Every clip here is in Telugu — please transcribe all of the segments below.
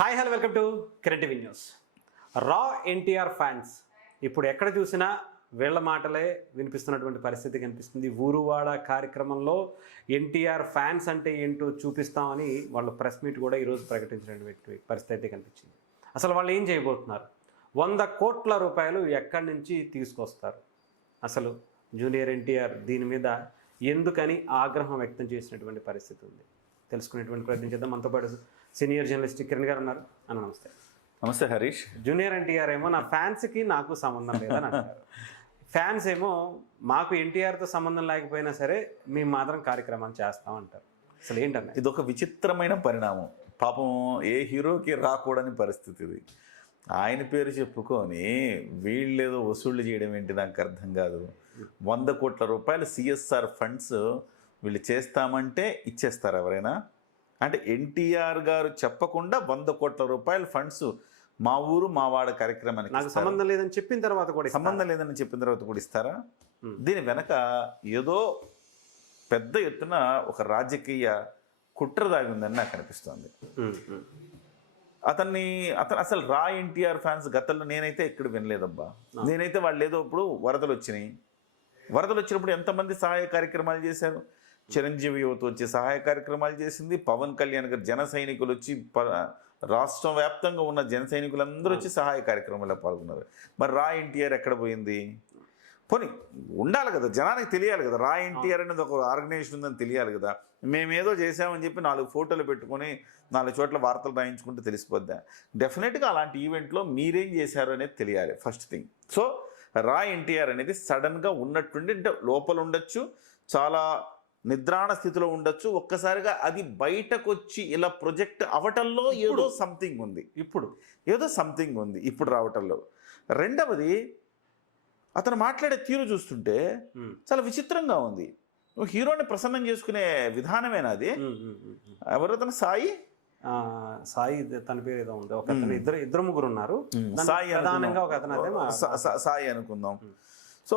Hi hello welcome to Kiran TV news. రా ఎన్టీఆర్ ఫ్యాన్స్ ఇప్పుడు ఎక్కడ చూసినా వీళ్ళ మాటలే వినిపిస్తున్నటువంటి పరిస్థితి కనిపిస్తుంది. ఊరువాడ కార్యక్రమంలో ఎన్టీఆర్ ఫ్యాన్స్ అంటే ఏంటో చూపిస్తామని వాళ్ళు ప్రెస్ మీట్ కూడా ఈరోజు ప్రకటించినటువంటి పరిస్థితి కనిపించింది. అసలు వాళ్ళు ఏం చేయబోతున్నారు? 100 కోట్ల రూపాయలు ఎక్కడి నుంచి తీసుకొస్తారు? అసలు జూనియర్ ఎన్టీఆర్ దీని మీద ఎందుకని ఆగ్రహం వ్యక్తం చేసినటువంటి పరిస్థితి ఉంది. తెలుసుకునేటువంటి ప్రయత్నం చేద్దాం. మనతో పాటు సీనియర్ జర్నలిస్ట్ కిరణ్ గారు ఉన్నారు. అన్న నమస్తే. నమస్తే హరీష్. జూనియర్ ఎన్టీఆర్ ఏమో నా ఫ్యాన్స్కి నాకు సంబంధం లేదని అంటారు. ఫ్యాన్స్ ఏమో మాకు ఎన్టీఆర్తో సంబంధం లేకపోయినా సరే మేము మాత్రం కార్యక్రమాలు చేస్తాం అంటారు. అసలు ఏంటన్నా ఇది? ఒక విచిత్రమైన పరిణామం. పాపం ఏ హీరోకి రాకూడని పరిస్థితి ఇది. ఆయన పేరు చెప్పుకొని వీళ్ళేదో వసూళ్ళు చేయడం ఏంటి నాకు అర్థం కాదు. 100 కోట్ల రూపాయలు సిఎస్ఆర్ ఫండ్స్ వీళ్ళు చేస్తామంటే ఇచ్చేస్తారు ఎవరైనా? అంటే ఎన్టీఆర్ గారు చెప్పకుండా 100 కోట్ల రూపాయల ఫండ్స్ మా ఊరు మా వాడ కార్యక్రమానికి నాకు సంబంధం లేదని చెప్పిన తర్వాత కూడా ఇస్తారా? దీని వెనక ఏదో పెద్ద ఎత్తున ఒక రాజకీయ కుట్ర దాగి ఉందని నాకు అనిపిస్తుంది. అతను అసలు రా ఎన్టీఆర్ ఫ్యాన్స్ గతంలో నేనైతే ఎక్కడ వినలేదబ్బా. నేనైతే వాళ్ళు ఏదో ఇప్పుడు వరదలు వచ్చినప్పుడు ఎంతమంది సహాయ కార్యక్రమాలు చేశారు? చిరంజీవి యువత వచ్చి సహాయ కార్యక్రమాలు చేసింది. పవన్ కళ్యాణ్ గారు జన సైనికులు వచ్చి రాష్ట్రం వ్యాప్తంగా ఉన్న జన సైనికులందరూ వచ్చి సహాయ కార్యక్రమంలో పాల్గొన్నారు. మరి రా ఎన్టీఆర్ ఎక్కడ పోయింది? పోనీ ఉండాలి కదా, జనానికి తెలియాలి కదా, రా ఎన్టీఆర్ అనేది ఒక ఆర్గనైజేషన్ ఉందని తెలియాలి కదా. మేమేదో చేసామని చెప్పి 4 ఫోటోలు పెట్టుకొని 4 చోట్ల వార్తలు రాయించుకుంటే తెలిసిపోద్దా? డెఫినెట్గా అలాంటి ఈవెంట్లో మీరేం చేశారు అనేది తెలియాలి ఫస్ట్ థింగ్. సో రా ఎన్టీఆర్ అనేది సడన్గా ఉన్నట్టుండి, అంటే లోపల ఉండొచ్చు, చాలా నిద్రాణ స్థితిలో ఉండొచ్చు, ఒక్కసారిగా అది బయటకు వచ్చి ఇలా ప్రొజెక్ట్ అవటంలో ఏదో సంథింగ్ ఉంది. ఇప్పుడు రావటంలో. రెండవది, అతను మాట్లాడే తీరు చూస్తుంటే చాలా విచిత్రంగా ఉంది. నువ్వు హీరోని ప్రసన్నం చేసుకునే విధానమేనా అది? ఎవరు అతను? సాయి తన పేరు ఏదో ఉంది. ఒక ఇద్దరు ముగ్గురు ఉన్నారు. సాయి అనుకుందాం. సో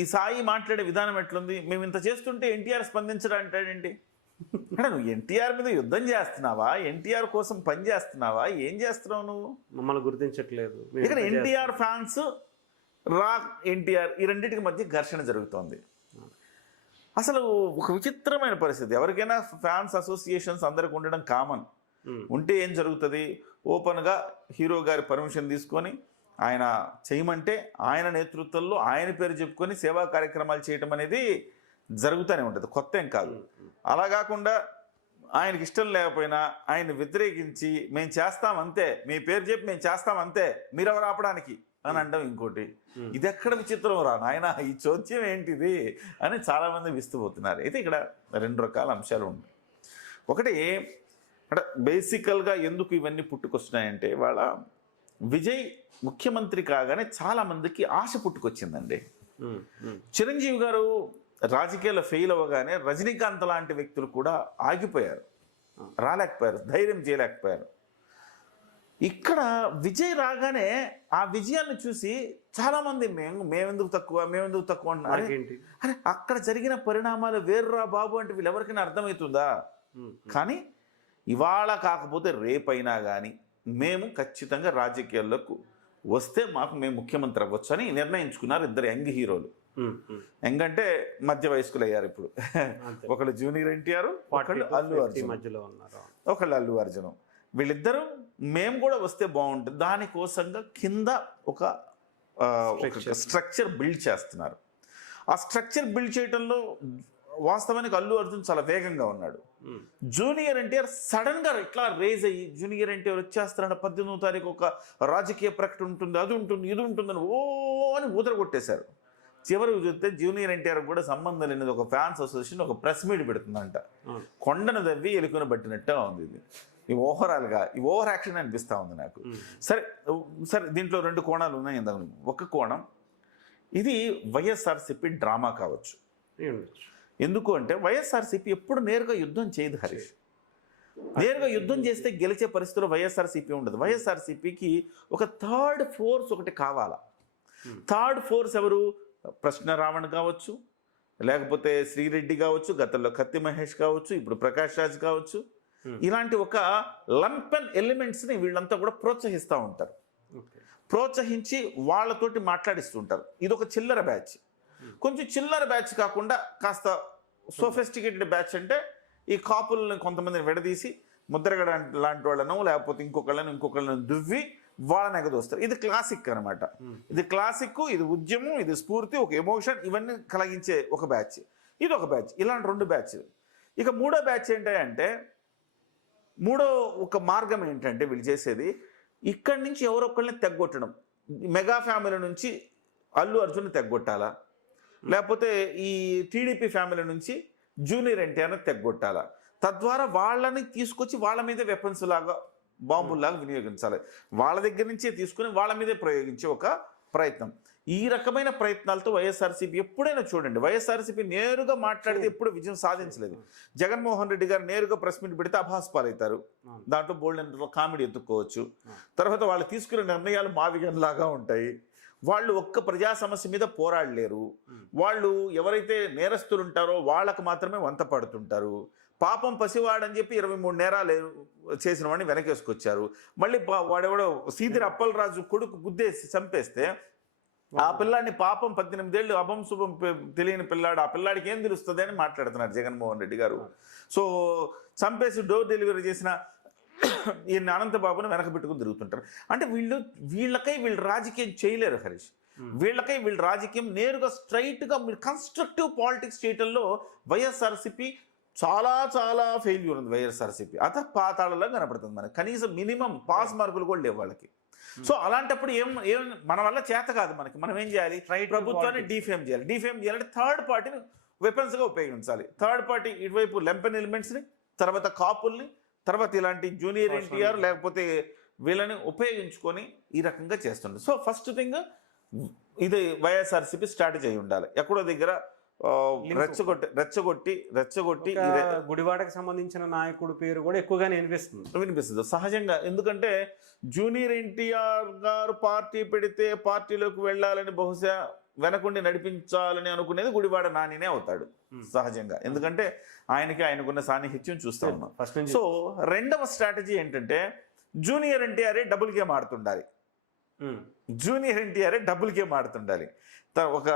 ఈ సాయి మాట్లాడే విధానం ఎట్లుంది? మేము ఇంత చేస్తుంటే ఎన్టీఆర్ స్పందించడం అంటాడేంటి? అంటే నువ్వు ఎన్టీఆర్ మీద యుద్ధం చేస్తున్నావా? ఎన్టీఆర్ కోసం పని చేస్తున్నావా? ఏం చేస్తున్నావు నువ్వు? మమ్మల్ని గుర్తించట్లేదు. ఇక్కడ ఎన్టీఆర్ ఫ్యాన్స్, రా ఎన్టీఆర్, ఈ రెండింటికి మధ్య ఘర్షణ జరుగుతోంది. అసలు ఒక విచిత్రమైన పరిస్థితి. ఎవరికైనా ఫ్యాన్స్ అసోసియేషన్స్ అందరికి ఉండడం కామన్. ఉంటే ఏం జరుగుతుంది? ఓపెన్గా హీరో గారి పర్మిషన్ తీసుకొని ఆయన చేయమంటే ఆయన నేతృత్వంలో ఆయన పేరు చెప్పుకొని సేవా కార్యక్రమాలు చేయటం అనేది జరుగుతూనే ఉంటుంది, కొత్త ఏం కాదు. అలా కాకుండా ఆయనకి ఇష్టం లేకపోయినా ఆయన వ్యతిరేకించి మేము చేస్తామంతే, మీ పేరు చెప్పి మేము చేస్తామంతే, మీరెవరు ఆపడానికి అని అంటాం. ఇంకోటి, ఇది ఎక్కడ విచిత్రం రా నాయన, ఈ చోద్యం ఏంటిది అని చాలామంది విస్తుపోతున్నారు. అయితే ఇక్కడ 2 రకాల అంశాలు ఉన్నాయి. ఒకటి, అంటే బేసికల్గా ఎందుకు ఇవన్నీ పుట్టుకొస్తున్నాయంటే, వాళ్ళ విజయ్ ముఖ్యమంత్రి కాగానే చాలామందికి ఆశ పుట్టుకొచ్చిందండి. చిరంజీవి గారు రాజకీయాల్లో ఫెయిల్ అవ్వగానే రజనీకాంత్ లాంటి వ్యక్తులు కూడా ఆగిపోయారు, రాలేకపోయారు, ధైర్యం చేయలేకపోయారు. ఇక్కడ విజయ్ రాగానే ఆ విజయాన్ని చూసి చాలామంది మేమెందుకు తక్కువ అంటున్నారు. అరే అక్కడ జరిగిన పరిణామాలు వేర్రా బాబు అంటే వీళ్ళు ఎవరికైనా అర్థమవుతుందా? కానీ ఇవాళ కాకపోతే రేపైనా కానీ మేము ఖచ్చితంగా రాజకీయాల్లోకి వస్తే మేము ముఖ్యమంత్రి అవ్వచ్చు అని నిర్ణయించుకున్నారు ఇద్దరు యంగ్ హీరోలు. యంగ్ అంటే మధ్య వయస్కులు అయ్యారు ఇప్పుడు. ఒకళ్ళు జూనియర్ ఎన్టీఆర్, ఒకళ్ళు అల్లు అర్జున్. వీళ్ళిద్దరూ మేము కూడా వస్తే బాగుంటుంది, దానికోసంగా కింద ఒక స్ట్రక్చర్ బిల్డ్ చేస్తున్నారు. ఆ స్ట్రక్చర్ బిల్డ్ చేయడంలో వాస్తవానికి అల్లు అర్జున్ చాలా వేగంగా ఉన్నాడు. జూనియర్ ఎన్టీఆర్ సడన్ గా ఇట్లా రేజ్ అయ్యి, జూనియర్ ఎన్టీఆర్ వచ్చేస్తారన్న 18వ తారీఖు ఒక రాజకీయ ప్రకటన ఉంటుంది, అది ఉంటుంది, ఇది ఉంటుందని అని ఊదర కొట్టేశారు. చివరికి చూస్తే జూనియర్ ఎన్టీఆర్ కూడా సంబంధం లేనిది ఒక ఫ్యాన్స్ అసోసియేషన్ ఒక ప్రెస్ మీట్ పెడుతుందంట. కొండను దవ్వి ఎలుకను పట్టినట్టే ఉంది ఇది. ఈ ఓవరాల్గా ఈ ఓవర్ యాక్షన్ అనిపిస్తూ ఉంది నాకు. సరే దీంట్లో 2 కోణాలు ఉన్నాయి. ఒక కోణం, ఇది వైఎస్ఆర్సీపీ డ్రామా కావచ్చు. ఎందుకు అంటే వైఎస్ఆర్సీపీ ఎప్పుడు నేరుగా యుద్ధం చేయదు హరీష్. నేరుగా యుద్ధం చేస్తే గెలిచే పరిస్థితుల్లో వైఎస్ఆర్సీపీ ఉండదు. వైఎస్ఆర్సీపీకి ఒక థర్డ్ ఫోర్స్ ఒకటి కావాలా. థర్డ్ ఫోర్స్ ఎవరు? ప్రశ్న రావణ్ కావచ్చు, లేకపోతే శ్రీరెడ్డి కావచ్చు, గతంలో కత్తి మహేష్ కావచ్చు, ఇప్పుడు ప్రకాష్ రాజ్ కావచ్చు, ఇలాంటి ఒక లంపెన్ ఎలిమెంట్స్ని వీళ్ళంతా కూడా ప్రోత్సహిస్తూ ఉంటారు. ప్రోత్సహించి వాళ్ళతోటి మాట్లాడిస్తుంటారు. ఇది ఒక చిల్లర బ్యాచ్. కొంచెం చిల్లర బ్యాచ్ కాకుండా కాస్త సోఫిస్టికేటెడ్ బ్యాచ్ అంటే ఈ కాపులను కొంతమందిని విడదీసి ముద్రగడ లాంటి వాళ్ళను లేకపోతే ఇంకొకళ్ళను దువ్వి వాళ్ళని ఎగదోస్తారు. ఇది క్లాసిక్ అనమాట. ఇది క్లాసిక్, ఇది ఉద్యమం, ఇది స్ఫూర్తి, ఒక ఎమోషన్, ఇవన్నీ కలిగించే ఒక బ్యాచ్. ఇది ఒక బ్యాచ్. ఇలాంటి 2 బ్యాచ్. ఇక 3వ బ్యాచ్ ఏంటంటే, మూడో ఒక మార్గం ఏంటంటే వీళ్ళు చేసేది ఇక్కడి నుంచి ఎవరొక్కరిని తెగ్గొట్టడం. మెగా ఫ్యామిలీ నుంచి అల్లు అర్జున్ తెగ్గొట్టాలా, లేకపోతే ఈ టీడీపీ ఫ్యామిలీ నుంచి జూనియర్ ఎన్టీఆర్ని తెగ్గొట్టాలా. తద్వారా వాళ్ళని తీసుకొచ్చి వాళ్ళ మీదే వెపన్స్ లాగా, బాంబుల్లాగా వినియోగించాలి. వాళ్ళ దగ్గర నుంచే తీసుకుని వాళ్ళ మీదే ప్రయోగించే ఒక ప్రయత్నం. ఈ రకమైన ప్రయత్నాలతో వైఎస్ఆర్సీపీ ఎప్పుడైనా చూడండి, వైఎస్ఆర్సీపీ నేరుగా మాట్లాడితే ఎప్పుడు విజయం సాధించలేదు. జగన్మోహన్ రెడ్డి గారు నేరుగా ప్రెస్ మీట్ పెడితే అభాస్పాలవుతారు. దాంట్లో బోల్డ్ కామెడీ ఎత్తుక్కోవచ్చు. తర్వాత వాళ్ళు తీసుకునే నిర్ణయాలు మావిగన్ లాగా ఉంటాయి. వాళ్ళు ఒక్క ప్రజా సమస్య మీద పోరాడలేరు. వాళ్ళు ఎవరైతే నేరస్తులు ఉంటారో వాళ్ళకు మాత్రమే వంత పడుతుంటారు. పాపం పసివాడని చెప్పి 23 నేరాలు చేసిన వాడిని వెనకేసుకొచ్చారు. మళ్ళీ వాడెవడో సీదిరి అప్పలరాజు కొడుకు గుద్దేసి చంపేస్తే ఆ పిల్లాడిని పాపం 18 ఏళ్ళు అభం శుభం తెలియని పిల్లాడు, ఆ పిల్లాడికి ఏం తెలుస్తుంది అని మాట్లాడుతున్నారు జగన్మోహన్ రెడ్డి గారు. సో చంపేసి డోర్ డెలివరీ చేసిన ఈ అనంతబాబును వెనక పెట్టుకుని తిరుగుతుంటారు. అంటే వీళ్ళ రాజకీయం చేయలేరు హరీష్. వీళ్ళ రాజకీయం నేరుగా స్ట్రైట్గా మీరు కన్స్ట్రక్టివ్ పాలిటిక్స్ చేయటంలో వైఎస్ఆర్సీపీ చాలా ఫెయిల్యూర్ ఉంది. వైఎస్ఆర్సీపీ పాతాళంలో కనపడుతుంది మనకి. కనీసం మినిమం పాస్ మార్కులు కూడా లేవు వాళ్ళకి. సో అలాంటప్పుడు ఏం మన వల్ల చేత కాదు మనకి. మనం ఏం చేయాలి? ప్రభుత్వాన్ని డిఫేమ్ చేయాలంటే థర్డ్ పార్టీని వెపన్స్గా ఉపయోగించాలి. థర్డ్ పార్టీ ఇటువైపు లెంపెన్ ఎలిమెంట్స్ని, తర్వాత కాపుల్ని, తర్వాత ఇలాంటి జూనియర్ ఎన్టీఆర్ లేకపోతే వీళ్ళని ఉపయోగించుకొని ఈ రకంగా చేస్తుండే. సో ఫస్ట్ థింగ్ ఇది వైఎస్ఆర్సీపీ స్ట్రాటజీ అయి ఉండాలి. ఎక్కడో దగ్గర రెచ్చగొట్టి గుడివాడకి సంబంధించిన నాయకుడి పేరు కూడా ఎక్కువగానే వినిపిస్తుంది సహజంగా. ఎందుకంటే జూనియర్ ఎన్టీఆర్ గారు పార్టీ పెడితే పార్టీలోకి వెళ్ళాలని బహుశా వెనకుండి నడిపించాలని అనుకునేది గుడివాడ నానినే అవుతాడు సహజంగా. ఎందుకంటే ఆయనకున్న సాన్నిహిత్యం చూస్తా ఉన్నాం. సో రెండవ స్ట్రాటజీ ఏంటంటే జూనియర్ ఎన్టీఆర్ఏ డబుల్ గేమ్ ఆడుతుండాలి. ఒక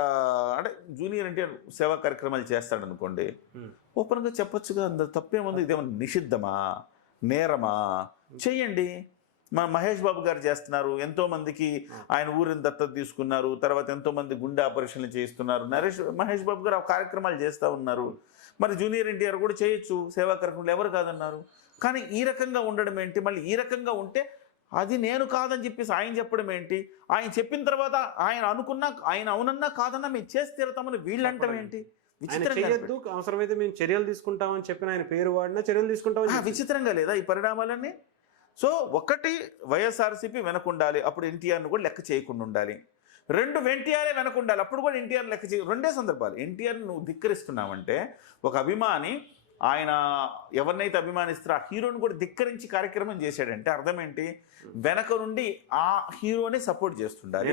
అంటే జూనియర్ ఎన్టీఆర్ సేవా కార్యక్రమాలు చేస్తాడు అనుకోండి, ఓపెన్గా చెప్పొచ్చుగా, అంత తప్పేముంది. ఇదేమన్నా నిషిద్ధమా, నేరమా? చెయ్యండి. మా మహేష్ బాబు గారు చేస్తున్నారు. ఎంతోమందికి ఆయన ఊరిని దత్తత తీసుకున్నారు. తర్వాత ఎంతోమంది గుండె ఆపరేషన్లు చేయిస్తున్నారు. మహేష్ బాబు గారు ఆ కార్యక్రమాలు చేస్తూ ఉన్నారు. మరి జూనియర్ ఎన్టీఆర్ కూడా చేయొచ్చు సేవా కార్యక్రమాలు, ఎవరు కాదన్నారు. కానీ ఈ రకంగా ఉండడం ఏంటి? మళ్ళీ ఈ రకంగా ఉంటే అది నేను కాదని చెప్పేసి ఆయన చెప్పడం ఏంటి? ఆయన చెప్పిన తర్వాత ఆయన అనుకున్నా, ఆయన అవునన్నా కాదన్నా మేము చేసి తీరుతామని వీళ్ళంటాం ఏంటి? అవసరమైతే మేము చర్యలు తీసుకుంటామని చెప్పిన ఆయన పేరు వాడినా చర్యలు తీసుకుంటామని విచిత్రంగా లేదా ఈ పరిణామాలన్నీ? సో ఒకటి వైఎస్ఆర్సీపీ వెనకుండాలి, అప్పుడు ఎన్టీఆర్ను కూడా లెక్క చేయకుండా ఉండాలి. 2 ఎన్టీఆర్ఏ వెనకుండాలి, అప్పుడు కూడా ఎన్టీఆర్ లెక్క చేయ. 2 సందర్భాలు. ఎన్టీఆర్ నువ్వు ధిక్కరిస్తున్నావంటే ఒక అభిమాని ఆయన ఎవరినైతే అభిమానిస్తారో ఆ హీరోని కూడా ధిక్కరించి కార్యక్రమం చేశాడంటే అర్థం ఏంటి? వెనక నుండి ఆ హీరోని సపోర్ట్ చేస్తుండాలి,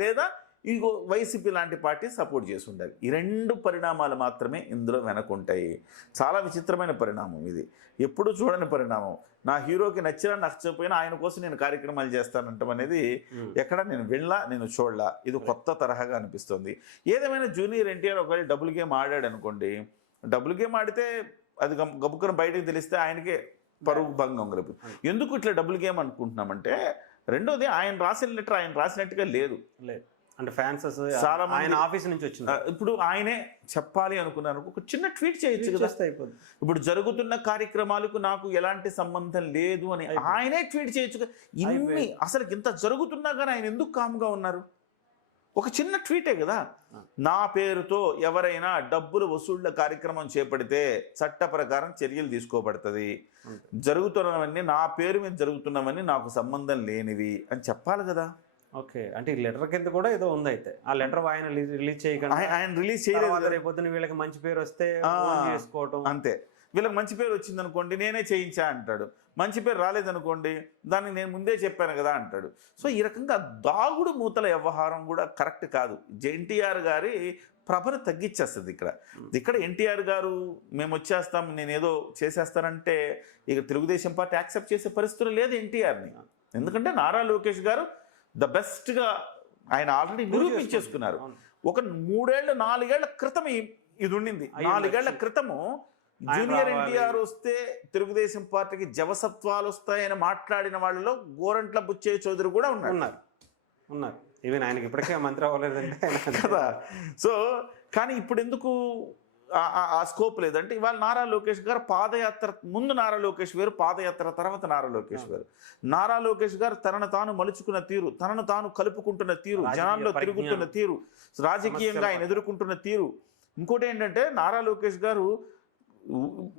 లేదా ఇంకో వైసీపీ లాంటి పార్టీ సపోర్ట్ చేసి ఉండాలి. ఈ 2 పరిణామాలు మాత్రమే ఇందులో వెనకుంటాయి. చాలా విచిత్రమైన పరిణామం ఇది, ఎప్పుడు చూడని పరిణామం. నా హీరోకి నచ్చినా నచ్చకపోయినా ఆయన కోసం నేను కార్యక్రమాలు చేస్తానంటాం అనేది ఎక్కడ నేను చూడలా. ఇది కొత్త తరహాగా అనిపిస్తుంది. ఏదేమైనా జూనియర్ ఎన్టీఆర్ ఒకవేళ డబుల్ గేమ్ ఆడాడు అనుకోండి, డబుల్ గేమ్ ఆడితే అది గబుక్కున బయటకు తెలిస్తే ఆయనకే పరుగు భంగం గలుపు. ఎందుకు ఇట్లా డబుల్ గేమ్ అనుకుంటున్నామంటే, రెండోది ఆయన రాసిన లెటర్ ఆయన రాసినట్టుగా లేదు. అంటే ఫ్యాన్స్ చాలా ఆయన ఆఫీస్ నుంచి వచ్చింది. ఇప్పుడు ఆయనే చెప్పాలి అనుకున్నాను, ఒక చిన్న ట్వీట్ చేయొచ్చు కదా, అయిపోతుంది. ఇప్పుడు జరుగుతున్న కార్యక్రమాలకు నాకు ఎలాంటి సంబంధం లేదు అని ఆయనే ట్వీట్ చేయొచ్చు. ఇన్ని అసలు ఇంత జరుగుతున్నా కానీ ఆయన ఎందుకు కామ్గా ఉన్నారు? ఒక చిన్న ట్వీటే కదా. నా పేరుతో ఎవరైనా డబ్బులు వసూళ్ల కార్యక్రమం చేపడితే చట్ట ప్రకారం చర్యలు తీసుకోబడుతుంది. జరుగుతున్నవన్నీ నా పేరు మీద జరుగుతున్నవన్నీ నాకు సంబంధం లేనివి అని చెప్పాలి కదా. ఓకే, అంటే ఈ లెటర్ కింద కూడా ఏదో ఉంది. అయితే ఆ లెటర్ ఆయన రిలీజ్ చేయకుండా, ఆయన రిలీజ్ చేయలేదు. రేపొద్దున వీళ్ళకి మంచి పేరు వస్తే చేసుకోవటం అంతే. వీళ్ళకి మంచి పేరు వచ్చింది అనుకోండి, నేనే చేయించా అంటాడు. మంచి పేరు రాలేదనుకోండి, దాన్ని నేను ముందే చెప్పాను కదా అంటాడు. సో ఈ రకంగా దాగుడు మూతల వ్యవహారం కూడా కరెక్ట్ కాదు. ఎన్టీఆర్ గారి ప్రభను తగ్గించేస్తుంది ఇక్కడ ఎన్టీఆర్ గారు మేము వచ్చేస్తాం, నేను ఏదో చేసేస్తానంటే ఇక తెలుగుదేశం పార్టీ యాక్సెప్ట్ చేసే పరిస్థితులు లేదు ఎన్టీఆర్ని. ఎందుకంటే నారా లోకేష్ గారు ద బెస్ట్గా ఆయన ఆల్రెడీ నిరూపించేసుకున్నారు. ఒక 3-4 ఏళ్ల క్రితం ఇది ఉండింది. 4 ఏళ్ల క్రితము జూనియర్ ఎన్టీఆర్ వస్తే తెలుగుదేశం పార్టీకి జవసత్వాలు వస్తాయని మాట్లాడిన వాళ్ళలో గోరంట్ల బుచ్చయ్య చౌదరి కూడా ఉన్నారు. ఈవెన్ ఆయనకి ఇప్పటికే మంత్రి అవ్వలేదంటే కదా. సో కానీ ఇప్పుడు ఎందుకు ఆ స్కోప్ లేదంటే ఇవాళ నారా లోకేష్ గారు పాదయాత్ర ముందు నారా లోకేష్ వేరు, పాదయాత్ర తర్వాత నారా లోకేష్ వేరు. నారా లోకేష్ గారు తనను తాను మలుచుకున్న తీరు, తనను తాను కలుపుకుంటున్న తీరు, జనాల్లో తిరుగుతున్న తీరు, రాజకీయంగా ఆయన ఎదుర్కొంటున్న తీరు. ఇంకోటి ఏంటంటే నారా లోకేష్ గారు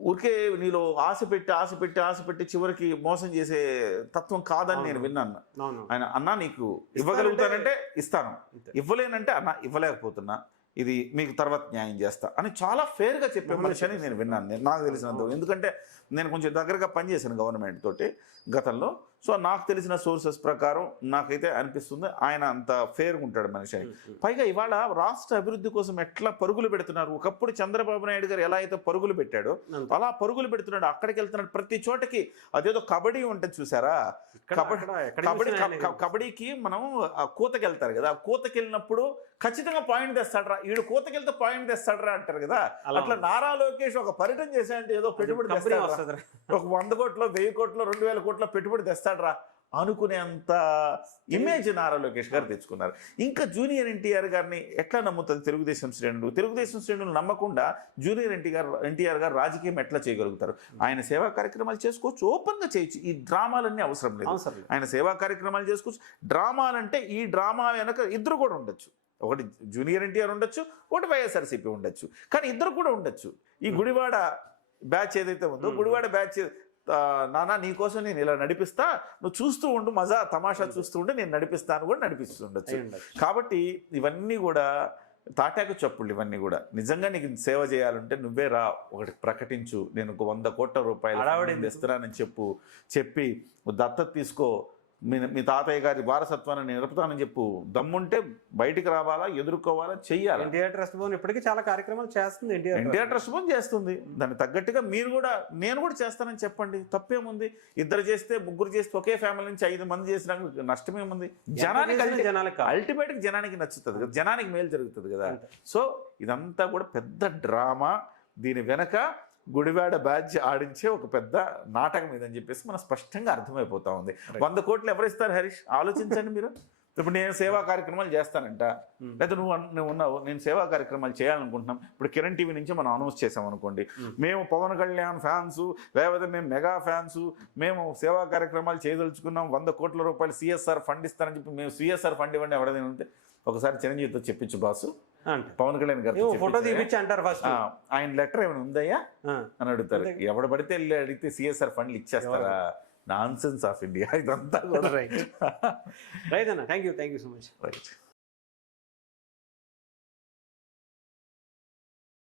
ఊరికే నీలో ఆశ పెట్టి చివరికి మోసం చేసే తత్వం కాదని నేను విన్నాను. ఆయన అన్నా నీకు ఇవ్వగలుగుతానంటే ఇస్తాను, ఇవ్వలేనంటే అన్నా ఇవ్వలేకపోతున్నా, ఇది మీకు తర్వాత న్యాయం చేస్తా అని చాలా ఫేర్గా చెప్పే మనిషి అని నేను విన్నాను, నాకు తెలిసినంత. ఎందుకంటే నేను కొంచెం దగ్గరగా పనిచేశాను గవర్నమెంట్ తోటి గతంలో. సో నాకు తెలిసిన సోర్సెస్ ప్రకారం నాకైతే అనిపిస్తుంది ఆయన అంత ఫేర్గా ఉంటాడు మనిషి అని. పైగా ఇవాళ రాష్ట్ర అభివృద్ధి కోసం ఎట్లా పరుగులు పెడుతున్నారు. ఒకప్పుడు చంద్రబాబు నాయుడు గారు ఎలా అయితే పరుగులు పెట్టాడో అలా పరుగులు పెడుతున్నాడు. అక్కడికి వెళ్తున్నాడు ప్రతి చోటకి. అదేదో కబడ్డీ ఉంటుంది చూసారా, కబడ్డీకి మనం కూతకి వెళ్తారు కదా, కూతకి వెళ్ళినప్పుడు ఖచ్చితంగా పాయింట్ తెస్తాడరా, ఈడు కూతకి వెళ్తే పాయింట్ తెస్తాడరా అంటారు కదా. అట్లా నారా లోకేష్ ఒక పర్యటన చేశాడంటే ఏదో పెట్టుబడి తెస్తాడు, ఒక 100 కోట్లు 1000 కోట్లు 2000 కోట్ల పెట్టుబడి తెస్తాడరా అనుకునేంత ఇమేజ్ నారా లోకేష్ గారు తెచ్చుకున్నారు. ఇంకా జూనియర్ ఎన్టీఆర్ గారిని ఎట్లా నమ్ముతుంది తెలుగుదేశం శ్రేణులు? తెలుగుదేశం శ్రేణులు నమ్మకుండా జూనియర్ ఎన్టీఆర్ గారు రాజకీయం ఎట్లా చేయగలుగుతారు? ఆయన సేవా కార్యక్రమాలు చేసుకోవచ్చు, ఓపెన్గా చేయొచ్చు. ఈ డ్రామాలన్నీ అవసరం లేదు. ఆయన సేవా కార్యక్రమాలు చేసుకోవచ్చు. డ్రామాలంటే ఈ డ్రామా వెనక ఇద్దరు కూడా ఉండొచ్చు. ఒకటి జూనియర్ ఎన్టీఆర్ ఉండొచ్చు, ఒకటి వైఎస్ఆర్సీపీ ఉండొచ్చు, కానీ ఇద్దరు కూడా ఉండొచ్చు. ఈ గుడివాడ బ్యాచ్ ఏదైతే ఉందో, గుడివాడ బ్యాచ్ నానా నీకోసం నేను ఇలా నడిపిస్తా, నువ్వు చూస్తూ ఉండు, మజా తమాషా చూస్తూ ఉంటే నేను నడిపిస్తాను కూడా నడిపిస్తుండొచ్చు. కాబట్టి ఇవన్నీ కూడా తాటాకు చప్పుళ్ళు. ఇవన్నీ కూడా నిజంగా నీకు సేవ చేయాలంటే నువ్వే రా, ఒకటి ప్రకటించు, నేను 100 కోట్ల రూపాయలు ఇస్తున్నానని చెప్పి దత్తత తీసుకో, మీ తాతయ్య గారి వారసత్వాన్ని నిలుపుతానని చెప్పు. దమ్ముంటే బయటికి రావాలా, ఎదుర్కోవాలా, చెయ్యాలి. ఎన్టీఆర్ ట్రస్ట్ భవన్ ఇప్పటికీ చాలా కార్యక్రమాలు చేస్తుంది. ఎన్టీఆర్ ట్రస్ట్ భవన్ చేస్తుంది. దానికి తగ్గట్టుగా మీరు కూడా నేను కూడా చేస్తానని చెప్పండి, తప్పేముంది? 2 చేస్తే 3 చేస్తే ఒకే ఫ్యామిలీ నుంచి 5 మంది చేసినా నష్టమేముంది? జనానికి అల్టిమేట్గా జనానికి నచ్చుతుంది కదా, జనానికి మేలు జరుగుతుంది కదా. సో ఇదంతా కూడా పెద్ద డ్రామా. దీని వెనక గుడివాడ బ్యాచ్ ఆడించే ఒక పెద్ద నాటకం ఇదని చెప్పేసి మనం స్పష్టంగా అర్థమైపోతా ఉంది. 100 కోట్లు ఎవరిస్తారు హరీష్? ఆలోచించండి మీరు. ఇప్పుడు నేను సేవా కార్యక్రమాలు చేస్తానంట, లేదా నువ్వు ఉన్నావు, నేను సేవా కార్యక్రమాలు చేయాలనుకుంటున్నాం. ఇప్పుడు కిరణ్ టీవీ నుంచి మనం అనౌన్స్ చేసాం అనుకోండి, మేము పవన్ కళ్యాణ్ ఫ్యాన్స్, లేకపోతే మేము మెగా ఫ్యాన్స్, మేము సేవా కార్యక్రమాలు చేయదలుచుకున్నాం, 100 కోట్ల రూపాయలు సిఎస్ఆర్ ఫండ్ ఇస్తానని చెప్పి, మేము సిఎస్ఆర్ ఫండ్ ఇవ్వండి ఎవరైనా ఉంటే ఒకసారి చిరంజీవితో చెప్పించు బాసు, పవన్ కళ్యాణ్ గారు ఫోటో తీపిచ్చి అంటారు ఫస్ట్, ఆయన లెటర్ ఏమైనా ఉందయ్యా అని అడుగుతారు. ఎవడు పడితే వెళ్ళి అడిగితే సిఎస్ఆర్ ఫండ్లు ఇచ్చేస్తారా? నాన్సెన్స్ ఆఫ్ ఇండియా ఇదంతా కూడా. రైట్ అన్న, thank you so much. Right.